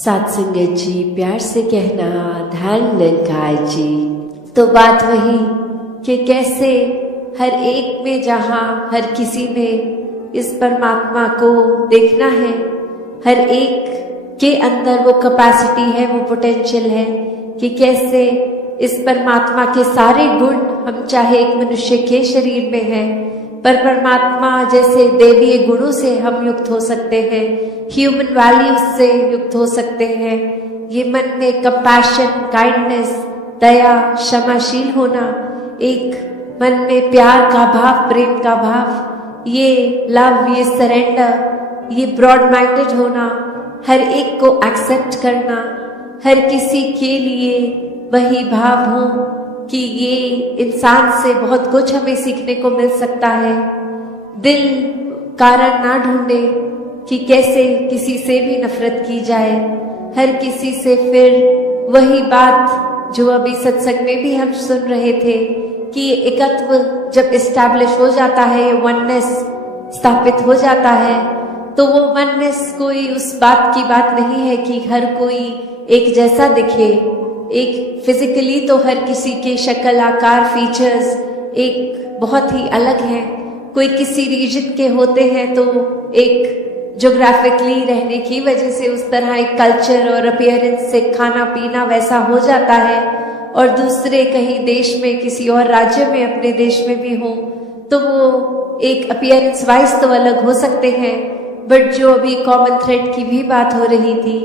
सात संगत जी, प्यार से कहना ध्यान लगाए जी। तो बात वही कि कैसे हर एक में, जहाँ हर किसी में इस परमात्मा को देखना है, हर एक के अंदर वो कैपेसिटी है, वो पोटेंशियल है कि कैसे इस परमात्मा के सारे गुण, हम चाहे एक मनुष्य के शरीर में है पर परमात्मा जैसे देवीय गुणों से हम युक्त हो सकते हैं, ह्यूमन वैल्यूज से युक्त हो सकते हैं। ये मन में कंपैशन, काइंडनेस, दया, क्षमाशील होना, एक मन में प्यार का भाव, प्रेम का भाव, ये लव, ये सरेंडर, ये ब्रॉड माइंडेड होना, हर एक को एक्सेप्ट करना, हर किसी के लिए वही भाव हो कि ये इंसान से बहुत कुछ हमें सीखने को मिल सकता है। दिल कारण ना ढूंढे कि कैसे किसी से भी नफरत की जाए, हर किसी से फिर वही बात जो अभी सत्संग में भी हम सुन रहे थे कि एकत्व जब इस्टेब्लिश हो जाता है, वननेस स्थापित हो जाता है, तो वो वननेस कोई उस बात की बात नहीं है कि हर कोई एक जैसा दिखे। एक फिजिकली तो हर किसी के शक्ल, आकार, फीचर्स एक बहुत ही अलग है। कोई किसी रीजन के होते हैं तो एक ज्योग्राफिकली रहने की वजह से उस तरह एक कल्चर और अपीयरेंस से खाना पीना वैसा हो जाता है, और दूसरे कहीं देश में, किसी और राज्य में, अपने देश में भी हो तो वो एक अपीयरेंस वाइज तो अलग हो सकते हैं। बट जो अभी कॉमन थ्रेड की भी बात हो रही थी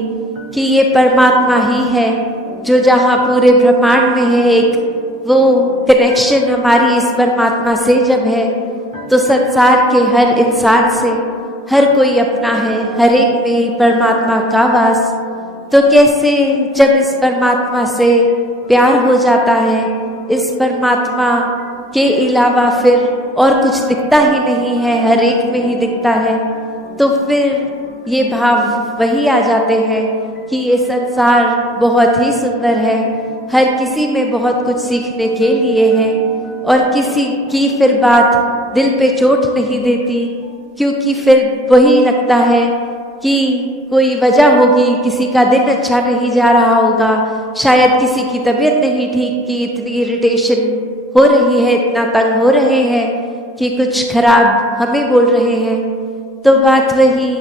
कि ये परमात्मा ही है जो जहाँ पूरे ब्रह्मांड में है, एक वो कनेक्शन हमारी इस परमात्मा से जब है तो संसार के हर इंसान से हर कोई अपना है, हर एक में ही परमात्मा का वास। तो कैसे जब इस परमात्मा से प्यार हो जाता है, इस परमात्मा के अलावा फिर और कुछ दिखता ही नहीं है, हर एक में ही दिखता है, तो फिर ये भाव वही आ जाते हैं कि ये संसार बहुत ही सुंदर है, हर किसी में बहुत कुछ सीखने के लिए है, और किसी की फिर बात दिल पे चोट नहीं देती, क्योंकि फिर वही लगता है कि कोई वजह होगी, किसी का दिन अच्छा नहीं जा रहा होगा, शायद किसी की तबीयत नहीं ठीक कि इतनी इरिटेशन हो रही है, इतना तंग हो रहे हैं कि कुछ खराब हमें बोल रहे हैं। तो बात वही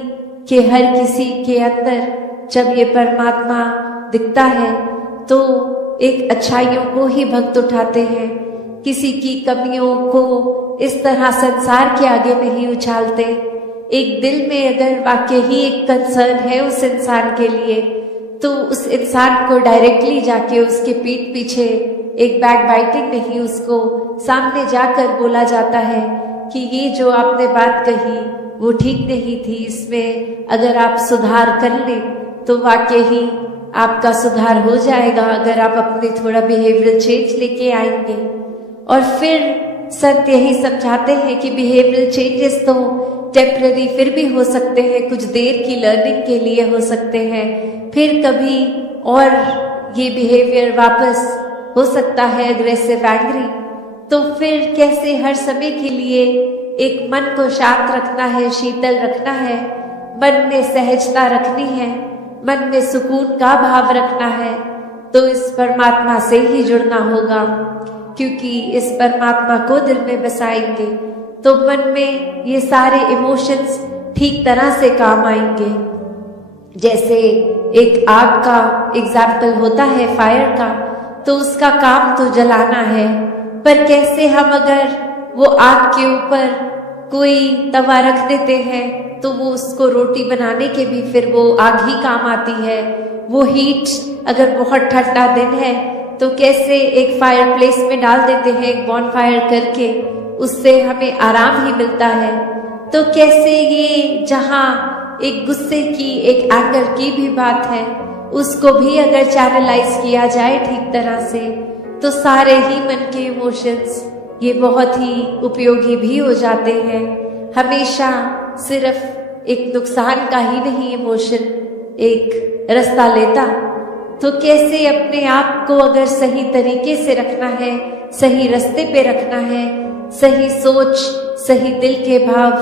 कि हर किसी के अंदर जब ये परमात्मा दिखता है तो एक अच्छाइयों को ही भक्त उठाते हैं, किसी की कमियों को इस तरह संसार के आगे नहीं उछालते। एक दिल में अगर वाकई ही एक कंसर्न है उस इंसान के लिए, तो उस इंसान को डायरेक्टली जाके उसके पीठ पीछे एक बैक बाइटिंग नहीं, उसको सामने जाकर बोला जाता है कि ये जो आपने बात कही वो ठीक नहीं थी, इसमें अगर आप सुधार कर लें तो वाकई ही आपका सुधार हो जाएगा, अगर आप अपने थोड़ा बिहेवियरल चेंज लेके आएंगे। और फिर संत यही समझाते हैं कि बिहेवियरल चेंजेस तो टेम्पररी फिर भी हो सकते हैं, कुछ देर की लर्निंग के लिए हो सकते हैं, फिर कभी और ये बिहेवियर वापस हो सकता है अग्रेसिव, एंग्री। तो फिर कैसे हर समय के लिए एक मन को शांत रखना है, शीतल रखना है, मन में सहजता रखनी है, मन में सुकून का भाव रखना है, तो इस परमात्मा से ही जुड़ना होगा, क्योंकि इस परमात्मा को दिल में बसाएंगे तो मन में ये सारे इमोशंस ठीक तरह से काम आएंगे। जैसे एक आग का एग्जाम्पल होता है, फायर का, तो उसका काम तो जलाना है, पर कैसे हम अगर वो आग के ऊपर कोई तवा रख देते हैं तो वो उसको रोटी बनाने के भी फिर वो आग ही काम आती है। वो हीट अगर बहुत ठंडा दिन है तो कैसे एक फायर प्लेस में डाल देते हैं, एक बॉन फायर करके, उससे हमें आराम ही मिलता है। तो कैसे ये जहाँ एक गुस्से की, एक एंगर की भी बात है, उसको भी अगर चैनलाइज किया जाए ठीक तरह से तो सारे ही मन के इमोशंस ये बहुत ही उपयोगी भी हो जाते हैं। हमेशा सिर्फ एक नुकसान का ही नहीं इमोशन एक रास्ता लेता, तो कैसे अपने आप को अगर सही तरीके से रखना है, सही रास्ते पे रखना है, सही सोच, सही दिल के भाव,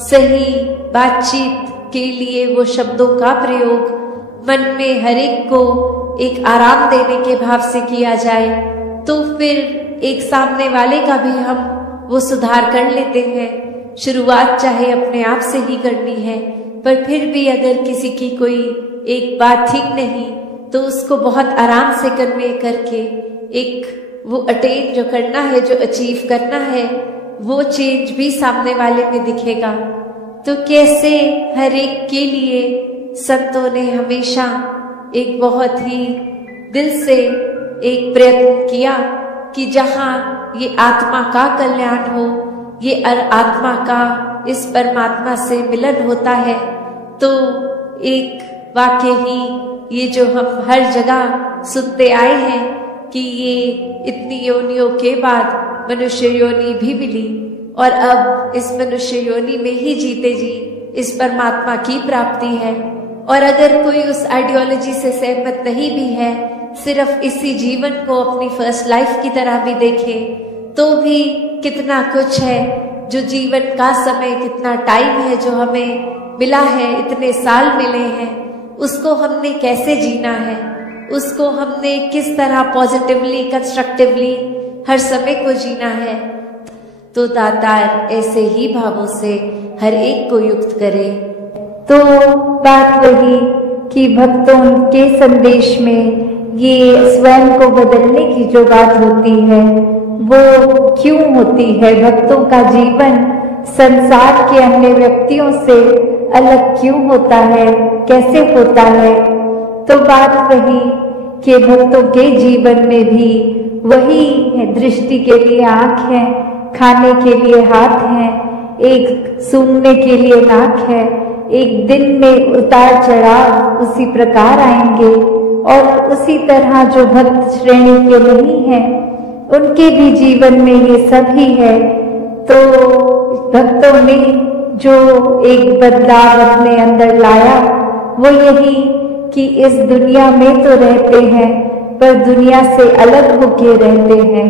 सही बातचीत के लिए वो शब्दों का प्रयोग, मन में हर एक को एक आराम देने के भाव से किया जाए, तो फिर एक सामने वाले का भी हम वो सुधार कर लेते हैं। शुरुआत चाहे अपने आप से ही करनी है, पर फिर भी अगर किसी की कोई एक बात ठीक नहीं, तो उसको बहुत आराम से कन्वे करके एक वो अटेन जो करना है, जो अचीव करना है, वो चेंज भी सामने वाले में दिखेगा। तो कैसे हर एक के लिए संतों ने हमेशा एक बहुत ही दिल से एक प्रयत्न किया कि जहाँ ये आत्मा का कल्याण हो, ये आत्मा का इस परमात्मा से मिलन होता है, तो एक वाकई ही ये जो हम हर जगह सुनते आए हैं कि ये इतनी योनियों के बाद मनुष्य योनि भी मिली और अब इस मनुष्य योनि में ही जीते जी इस परमात्मा की प्राप्ति है। और अगर कोई उस आइडियोलॉजी से सहमत नहीं भी है, सिर्फ इसी जीवन को अपनी फर्स्ट लाइफ की तरह भी देखे, तो भी कितना कुछ है जो जीवन का समय, कितना टाइम है जो हमें मिला है, इतने साल मिले हैं, उसको हमने कैसे जीना है, उसको हमने किस तरह पॉजिटिवली, कंस्ट्रक्टिवली हर समय को जीना है। तो दातार ऐसे ही भावों से हर एक को युक्त करे। तो बात वही कि भक्तों के संदेश में ये स्वयं को बदलने की जो बात होती है, वो क्यों होती है? भक्तों का जीवन संसार के अन्य व्यक्तियों से अलग क्यों होता है, कैसे होता है? तो बात वही कि भक्तों के जीवन में भी वही है, दृष्टि के लिए आँख है, खाने के लिए हाथ है, एक सूंघने के लिए नाक है, एक दिन में उतार चढ़ाव उसी प्रकार आएंगे। और उसी तरह जो भक्त श्रेणी के नहीं है, उनके भी जीवन में ये सब ही है। तो भक्तों ने जो एक बदलाव अपने अंदर लाया, वो यही कि इस दुनिया में तो रहते हैं, पर दुनिया से अलग होके रहते हैं।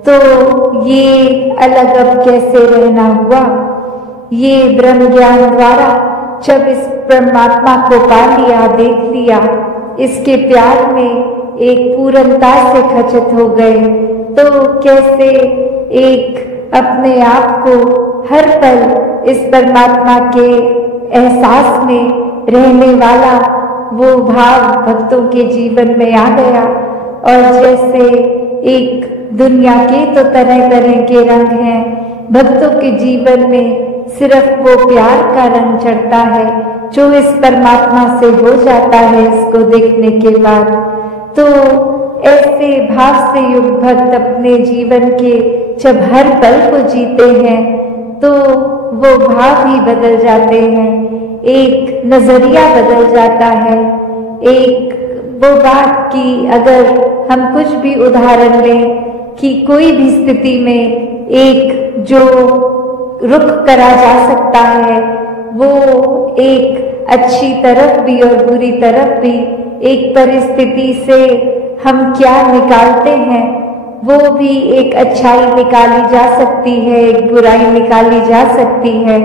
तो ये अलग अब कैसे रहना हुआ? ये ब्रह्म ज्ञान द्वारा जब इस परमात्मा को पा लिया, देख लिया, इसके प्यार में एक पूर्णता से खचित हो गए, तो कैसे एक अपने आप को हर पल इस परमात्मा के एहसास में रहने वाला वो भाव भक्तों के जीवन में आ गया। और जैसे एक दुनिया के तो तरह तरह के रंग हैं, भक्तों के जीवन में सिर्फ वो प्यार का रंग चढ़ता है जो इस परमात्मा से हो जाता है इसको देखने के बाद। तो ऐसे भाव से युक्त भक्त अपने जीवन के जब हर पल को जीते हैं, तो वो भाव ही बदल जाते हैं, एक नजरिया बदल जाता है। एक वो बात कि अगर हम कुछ भी उदाहरण लें कि कोई भी स्थिति में एक जो रुख करा जा सकता है, वो एक अच्छी तरफ भी और बुरी तरफ भी, एक परिस्थिति से हम क्या निकालते हैं, वो भी एक अच्छाई निकाली जा सकती है, एक बुराई निकाली जा सकती है।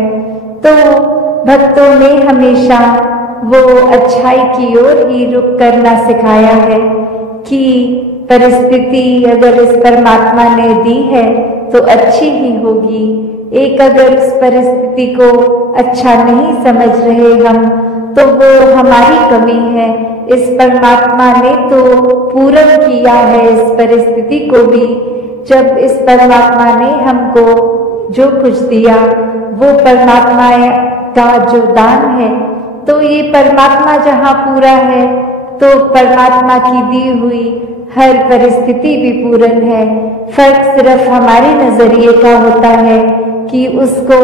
तो भक्तों ने हमेशा वो अच्छाई की ओर ही रुख करना सिखाया है कि परिस्थिति अगर इस परमात्मा ने दी है तो अच्छी ही होगी। एक अगर उस परिस्थिति को अच्छा नहीं समझ रहे हम, तो वो हमारी कमी है। इस परमात्मा ने तो पूर्ण किया है इस परिस्थिति को भी। जब इस परमात्मा ने हमको जो कुछ दिया, वो परमात्मा का जो दान है, तो ये परमात्मा जहाँ पूरा है, तो परमात्मा की दी हुई हर परिस्थिति भी पूर्ण है। फर्क सिर्फ हमारे नजरिए का होता है कि उसको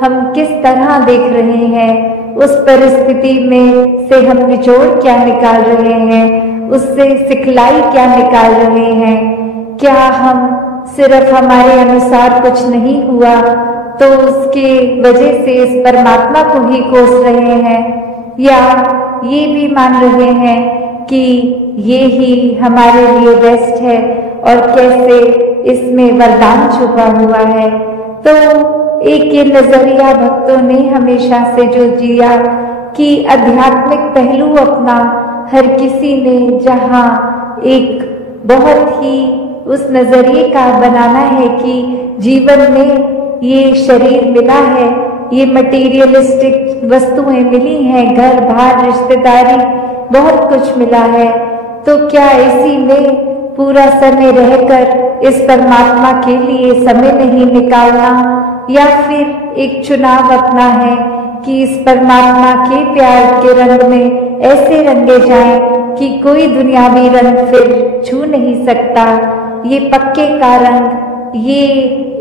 हम किस तरह देख रहे हैं, उस परिस्थिति में से हम निचोड़ क्या निकाल रहे हैं, उससे सिखलाई क्या निकाल रहे हैं। क्या हम सिर्फ हमारे अनुसार कुछ नहीं हुआ तो उसके वजह से इस परमात्मा को ही कोस रहे हैं, या ये भी मान रहे हैं कि ये ही हमारे लिए बेस्ट है और कैसे इसमें वरदान छुपा हुआ है। तो एक ये नजरिया भक्तों ने हमेशा से जो जिया कि आध्यात्मिक पहलू अपना हर किसी ने जहाँ एक बहुत ही उस नजरिए का बनाना है कि जीवन में ये शरीर मिला है, ये मटेरियलिस्टिक वस्तुएं मिली हैं, घर बार रिश्तेदारी बहुत कुछ मिला है, तो क्या इसी में पूरा समय रहकर इस परमात्मा के लिए समय नहीं निकालना, या फिर एक चुनाव अपना है कि इस परमात्मा के प्यार के रंग में ऐसे रंगे जाएं कि कोई दुनियावी रंग फिर छू नहीं सकता। ये पक्के का रंग, ये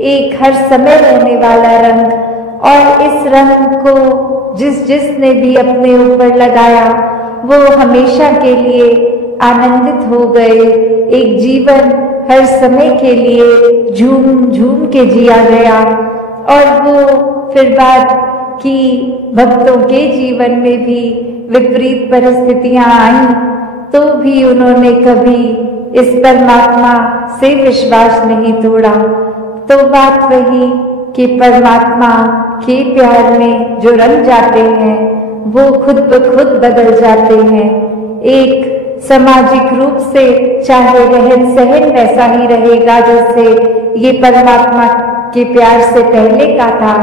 एक हर समय रहने वाला रंग, और इस रंग को जिसने भी अपने ऊपर लगाया वो हमेशा के लिए आनंदित हो गए। एक जीवन हर समय के लिए झूम झूम के जिया गया। और वो फिर बात कि भक्तों के जीवन में भी विपरीत परिस्थितियां आई तो भी उन्होंने कभी इस परमात्मा से विश्वास नहीं तोड़ा। तो बात वही कि परमात्मा के प्यार में जो रंग जाते हैं वो खुद ब खुद बदल जाते हैं। एक सामाजिक रूप से चाहे रहन सहन वैसा ही रहेगा जैसे ये परमात्मा के प्यार से पहले का था,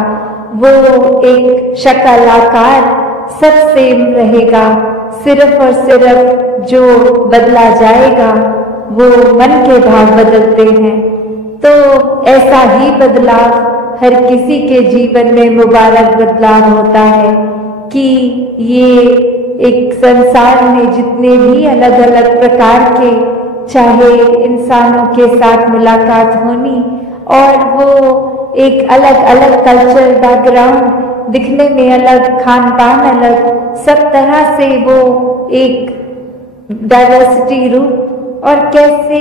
वो एक शक्ल आकार सब सेम रहेगा, सिर्फ और सिर्फ जो बदला जाएगा वो मन के भाव बदलते हैं। तो ऐसा ही बदलाव हर किसी के जीवन में मुबारक बदलाव होता है कि ये एक संसार में जितने भी अलग अलग प्रकार के चाहे इंसानों के साथ मुलाकात होनी, और वो एक अलग अलग कल्चर बैकग्राउंड, दिखने में अलग, खान पान अलग, सब तरह से वो एक डाइवर्सिटी रूप, और कैसे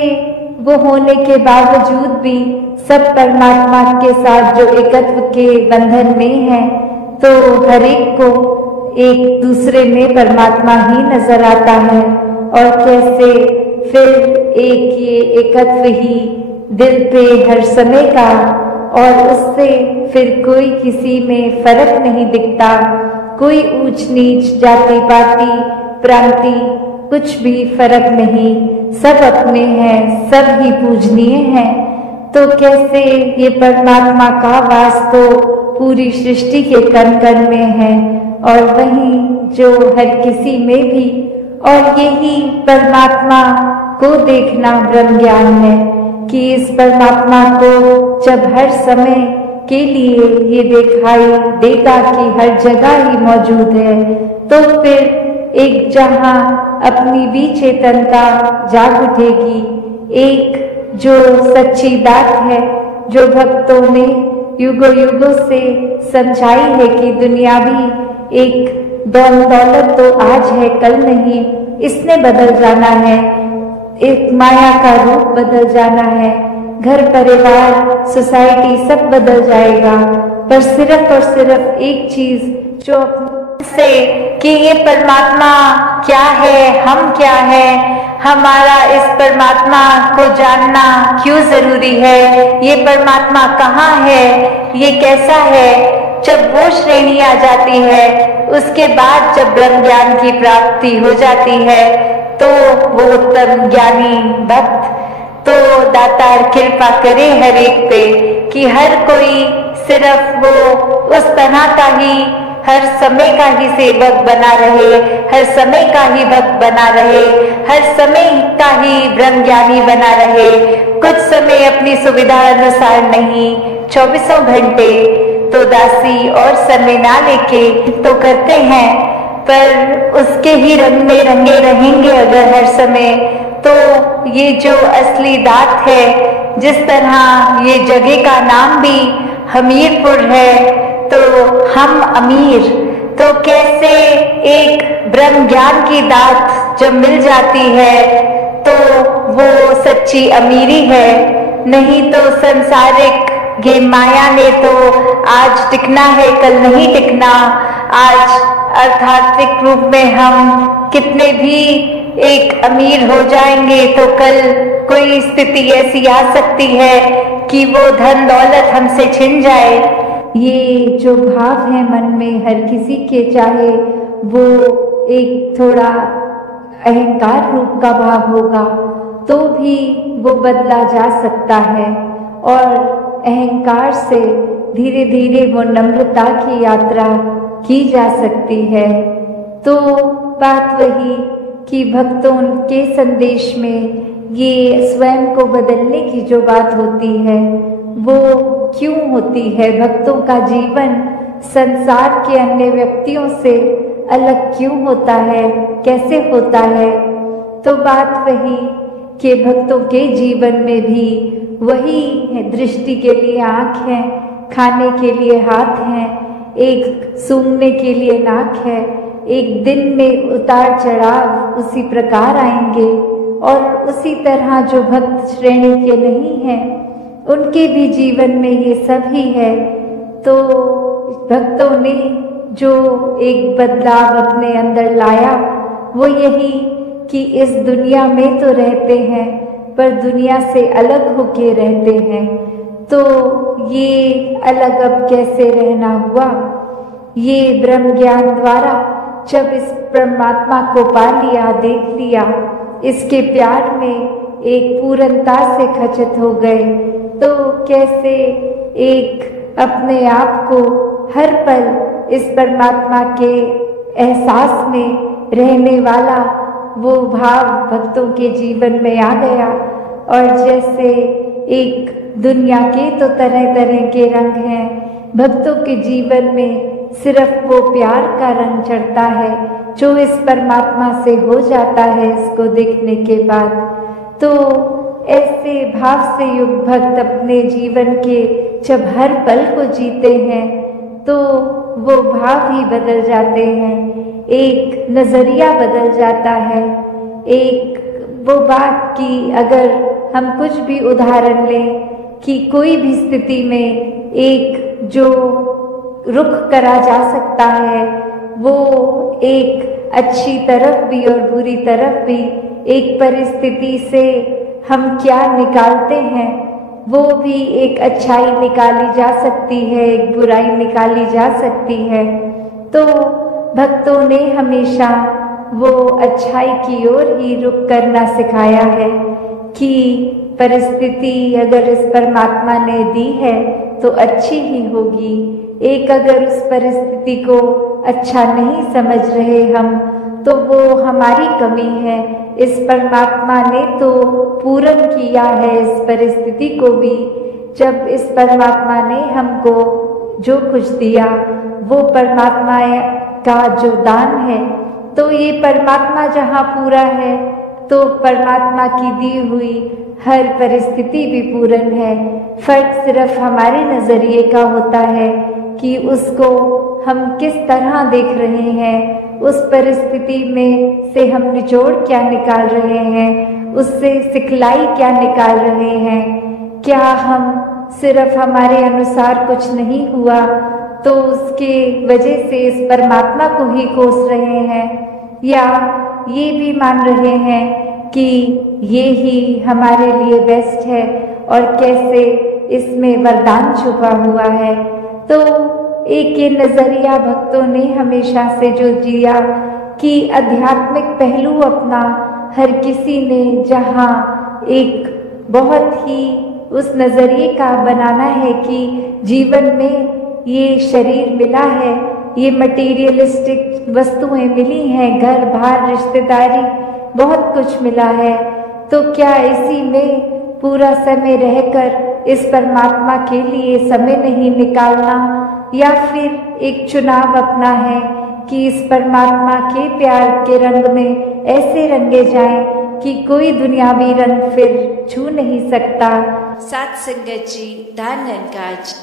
वो होने के बावजूद भी सब परमात्मा के साथ जो एकत्व के बंधन में है, तो हर एक को एक दूसरे में परमात्मा ही नजर आता है। और कैसे फिर एक ये एकत्व ही दिल पे हर समय का, और उससे फिर कोई किसी में फर्क नहीं दिखता, कोई ऊंच नीच जाति पाति प्रांति कुछ भी फर्क नहीं, सब अपने हैं, सब ही पूजनीय हैं। तो कैसे ये परमात्मा का वास तो पूरी सृष्टि के कण कण में है, और वहीं जो हर किसी में भी, और यही परमात्मा को देखना ब्रह्म ज्ञान है कि इस परमात्मा को जब हर समय के लिए ये दिखाई देगा कि हर जगह ही मौजूद है, तो फिर एक जहां अपनी भी चेतनता जाग उठेगी, एक जो सच्ची बात है जो भक्तों ने युगों युगों से समझाई है कि दुनियावी एक दौन दौलत तो आज है कल नहीं, इसने बदल जाना है, एक माया का रूप बदल जाना है, घर परिवार सोसाइटी सब बदल जाएगा, पर सिर्फ और सिर्फ एक चीज जो से कि ये परमात्मा क्या है, हम क्या है, हमारा इस परमात्मा को जानना क्यों जरूरी है, ये परमात्मा कहाँ है, ये कैसा है। जब वो श्रेणी आ जाती है उसके बाद जब ब्रह्म ज्ञान की प्राप्ति हो जाती है तो वो उत्तम ज्ञानी भक्त तो दातार कृपा करे हर एक पे कि हर कोई सिर्फ वो उस तरह का ही हर समय का ही सेवक बना रहे, हर समय का ही भक्त बना रहे, हर समय का ही ब्रह्म ज्ञानी बना रहे, कुछ समय अपनी सुविधा अनुसार नहीं, 24 घंटे तो दासी और समय ना लेके तो करते हैं, पर उसके ही रंग में रंगे रहेंगे अगर हर समय, तो ये जो असली दात है, जिस तरह ये जगह का नाम भी हमीरपुर है तो हम अमीर, तो कैसे एक ब्रह्म ज्ञान की दात जब मिल जाती है तो वो सच्ची अमीरी है। नहीं तो संसारिक ये माया ने तो आज टिकना है कल नहीं टिकना, आज आध्यात्मिक रूप में हम कितने भी एक अमीर हो जाएंगे तो कल कोई स्थिति ऐसी आ सकती है कि वो धन दौलत हमसे छिन जाए। ये जो भाव है मन में हर किसी के, चाहे वो एक थोड़ा अहंकार रूप का भाव होगा तो भी वो बदला जा सकता है, और अहंकार से धीरे धीरे वो नम्रता की यात्रा की जा सकती है। तो बात वही कि भक्तों के संदेश में ये स्वयं को बदलने की जो बात होती है वो क्यों होती है, भक्तों का जीवन संसार के अन्य व्यक्तियों से अलग क्यों होता है, कैसे होता है। तो बात वही कि भक्तों के जीवन में भी वही है, दृष्टि के लिए आँख है, खाने के लिए हाथ हैं, एक सूंघने के लिए नाक है। एक दिन में उतार चढ़ाव उसी प्रकार आएंगे, और उसी तरह जो भक्त श्रेणी के नहीं हैं उनके भी जीवन में ये सब ही है। तो भक्तों ने जो एक बदलाव अपने अंदर लाया वो यही कि इस दुनिया में तो रहते हैं पर दुनिया से अलग होके रहते हैं। तो ये अलग अब कैसे रहना हुआ, ये ब्रह्म ज्ञान द्वारा जब इस परमात्मा को पा लिया, देख लिया, इसके प्यार में एक पूर्णता से खचित हो गए, तो कैसे एक अपने आप को हर पल इस परमात्मा के एहसास में रहने वाला वो भाव भक्तों के जीवन में आ गया। और जैसे एक दुनिया के तो तरह तरह के रंग हैं, भक्तों के जीवन में सिर्फ वो प्यार का रंग चढ़ता है जो इस परमात्मा से हो जाता है इसको देखने के बाद। तो ऐसे भाव से युक्त भक्त अपने जीवन के जब हर पल को जीते हैं तो वो भाव ही बदल जाते हैं, एक नजरिया बदल जाता है। एक वो बात कि अगर हम कुछ भी उदाहरण लें कि कोई भी स्थिति में एक जो रुख करा जा सकता है वो एक अच्छी तरफ भी और बुरी तरफ भी, एक परिस्थिति से हम क्या निकालते हैं वो भी एक अच्छाई निकाली जा सकती है, एक बुराई निकाली जा सकती है। तो भक्तों ने हमेशा वो अच्छाई की ओर ही रुख करना सिखाया है कि परिस्थिति अगर इस परमात्मा ने दी है तो अच्छी ही होगी। एक अगर उस परिस्थिति को अच्छा नहीं समझ रहे हम तो वो हमारी कमी है। इस परमात्मा ने तो पूर्ण किया है इस परिस्थिति को भी। जब इस परमात्मा ने हमको जो कुछ दिया वो परमात्मा का जो दान है, तो ये परमात्मा जहाँ पूरा है तो परमात्मा की दी हुई हर परिस्थिति भी पूर्ण है। फर्क सिर्फ हमारे नजरिए का होता है कि उसको हम किस तरह देख रहे हैं, उस परिस्थिति में से हम निचोड़ क्या निकाल रहे हैं, उससे सिखलाई क्या निकाल रहे हैं। क्या हम सिर्फ हमारे अनुसार कुछ नहीं हुआ तो उसके वजह से इस परमात्मा को ही कोस रहे हैं, या ये भी मान रहे हैं कि ये ही हमारे लिए बेस्ट है और कैसे इसमें वरदान छुपा हुआ है। तो एक ये नजरिया भक्तों ने हमेशा से जो जिया कि आध्यात्मिक पहलू अपना हर किसी ने जहाँ एक बहुत ही उस नजरिए का बनाना है कि जीवन में ये शरीर मिला है, ये मटेरियलिस्टिक वस्तुएं मिली हैं, घर बार रिश्तेदारी बहुत कुछ मिला है, तो क्या इसी में पूरा समय रहकर इस परमात्मा के लिए समय नहीं निकालना, या फिर एक चुनाव अपना है कि इस परमात्मा के प्यार के रंग में ऐसे रंगे जाएं कि कोई दुनियावी रंग फिर छू नहीं सकता। साथ संगत जी, धन धन काज।